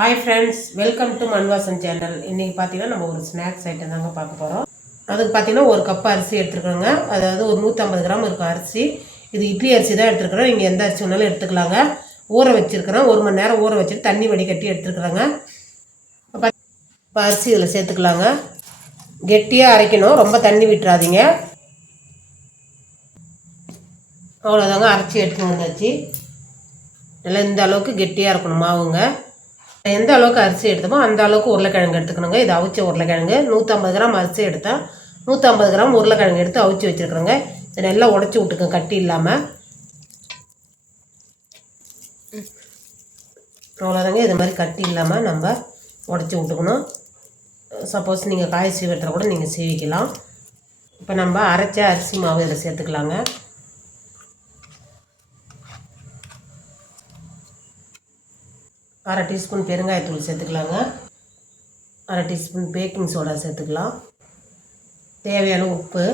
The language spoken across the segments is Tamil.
Hi friends welcome to Manvasan channel இன்றைக்கி பார்த்தீங்கன்னா நம்ம ஒரு ஸ்நாக்ஸ் ஐட்டம் தாங்க பார்க்க போகிறோம் அதுக்கு பார்த்தீங்கன்னா ஒரு கப் அரிசி எடுத்துருக்குறோங்க அதாவது ஒரு நூற்றம்பது கிராம் இருக்கும் அரிசி. இது இட்லி அரிசி தான் எடுத்துருக்குறோம். நீங்கள் எந்த அரிசி வேணாலும் எடுத்துக்கலாங்க. ஊற வச்சுருக்கிறோம். ஒரு மணி நேரம் ஊற வச்சுட்டு தண்ணி வடிகட்டி எடுத்துருக்குறோங்க. இப்போ அரிசி இதில் சேர்த்துக்கலாங்க. கெட்டியாக அரைக்கணும். ரொம்ப தண்ணி விட்டுறாதீங்க. அவ்வளோதாங்க அரைச்சி எடுத்துன்னு வந்தாச்சு. நல்லா இந்த அளவுக்கு கெட்டியாக இருக்கணும் மாவுங்க. எந்த அளவுக்கு அரிசி எடுத்தோமோ அந்த அளவுக்கு உருளைக்கிழங்கு எடுத்துக்கணுங்க. இது அவிச்ச உருளைக்கிழங்கு. நூற்றம்பது கிராம் அரிசி எடுத்தால் நூற்றம்பது கிராம் உருளைக்கிழங்கு எடுத்து அவிச்சு வச்சுருக்குறோங்க இதை நல்லா உடச்சி விட்டுக்கோங்க கட்டி இல்லாமல் அவ்வளோதாங்க இது மாதிரி கட்டி இல்லாமல் நம்ம உடச்சி விட்டுக்கணும். சப்போஸ் நீங்கள் காய் சீவிட்டா கூட நீங்கள் சீவிக்கலாம். இப்போ நம்ம அரைச்ச அரிசி மாவு இதில் சேர்த்துக்கலாங்க. அரை டீஸ்பூன் பெருங்காயத்தூள் சேர்த்துக்கலாங்க. அரை டீஸ்பூன் பேக்கிங் சோடா சேர்த்துக்கலாம். தேவையான உப்பு.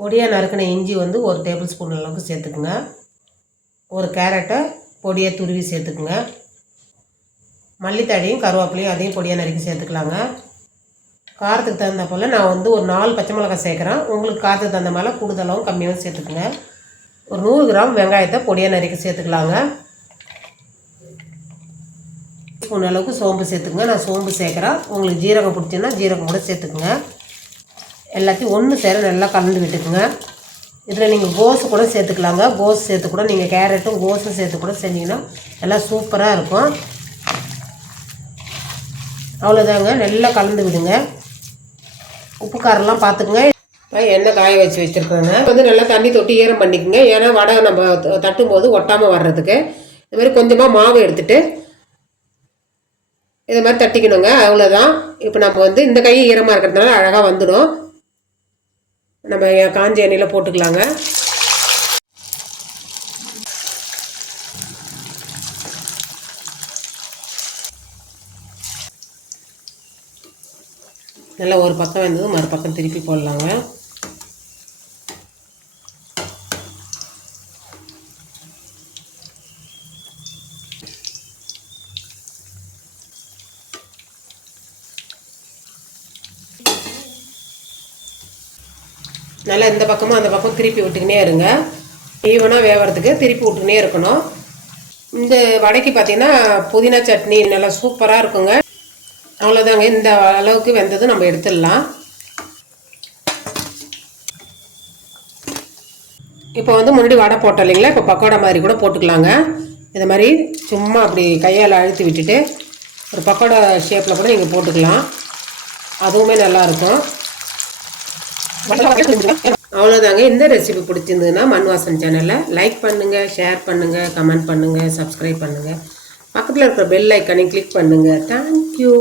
பொடியாக நறுக்கின இஞ்சி வந்து ஒரு டேபிள் ஸ்பூன் அளவுக்கு சேர்த்துக்குங்க. ஒரு கேரட்டை பொடியாக துருவி சேர்த்துக்குங்க. மல்லித்தழையும் கருவேப்பிலையும் அதையும் பொடியாக நறுக்கி சேர்த்துக்கலாங்க. காரத்துக்கு தகுந்த போல் நான் வந்து ஒரு நாலு பச்சை மிளகாய் சேர்க்குறேன். உங்களுக்கு காரத்துக்கு தகுந்த மாதிரி கூடுதலாகவும் கம்மியாகவும் சேர்த்துக்குங்க. ஒரு நூறு கிராம் வெங்காயத்தை பொடியாக நறுக்கி சேர்த்துக்கலாங்க. ஸ்பூன் அளவுக்கு சோம்பு சேர்த்துக்குங்க. நான் சோம்பு சேர்க்குறேன். உங்களுக்கு ஜீரகம் பிடிச்சின்னா ஜீரகம் கூட சேர்த்துக்குங்க. எல்லாத்தையும் ஒன்று சேர நல்லா கலந்து விட்டுக்குங்க. இதில் நீங்கள் கோஸு கூட சேர்த்துக்கலாங்க. கோஸ் சேர்த்து கூட நீங்கள் கேரட்டும் கோஸும் சேர்த்து கூட செஞ்சிங்கன்னா எல்லாம் சூப்பராக இருக்கும். அவ்வளோதாங்க நல்லா கலந்து விடுங்க. உப்பு காரெல்லாம் பார்த்துக்குங்க எண்ணெய் காய வச்சு வச்சுருக்கோங்க வந்து நல்லா தண்ணி தொட்டி ஈரம் பண்ணிக்கோங்க. ஏன்னா வடை நம்ம தட்டும் போது ஒட்டாமல் வர்றதுக்கு. இது மாதிரி கொஞ்சமாக மாவு எடுத்துகிட்டு இது மாதிரி தட்டிக்கணுங்க அவ்வளோதான் இப்போ நம்ம வந்து இந்த கை ஈரமாக இருக்கிறதுனால அழகாக வந்துடும். நம்ம காஞ்ச எண்ணெயில் போட்டுக்கலாங்க. நல்லா ஒரு பக்கம் வந்ததும் மறுபக்கம் திருப்பி போடலாங்க. நல்லா இந்த பக்கமும் அந்த பக்கம் திருப்பி விட்டுக்கினே இருங்க. ஈவனாக வேவறதுக்கு திருப்பி விட்டுக்கினே இருக்கணும். இந்த வடைக்கு பார்த்தீங்கன்னா புதினா சட்னி நல்லா சூப்பராக இருக்குங்க. அவ்வளோதாங்க இந்த அளவுக்கு வெந்ததும் நம்ம எடுத்துடலாம். இப்போ வந்து முன்னாடி வடை போட்டோம் இல்லைங்களா? இப்போ பக்கோடா மாதிரி கூட போட்டுக்கலாங்க. இதை மாதிரி சும்மா அப்படி கையால் அழுத்தி விட்டுட்டு ஒரு பக்கோடா ஷேப்பில் கூட நீங்கள் போட்டுக்கலாம். அதுவுமே நல்லாயிருக்கும் அவ்வளோதாங்க இந்த ரெசிபி பிடிச்சிருந்ததுன்னா மண்வாசன் சேனலை லைக் பண்ணுங்கள் ஷேர் பண்ணுங்கள் கமெண்ட் பண்ணுங்கள் சப்ஸ்கிரைப் பண்ணுங்கள் பக்கத்தில் இருக்கிற பெல் ஐக்கானையும் கிளிக் பண்ணுங்கள் தேங்க்யூ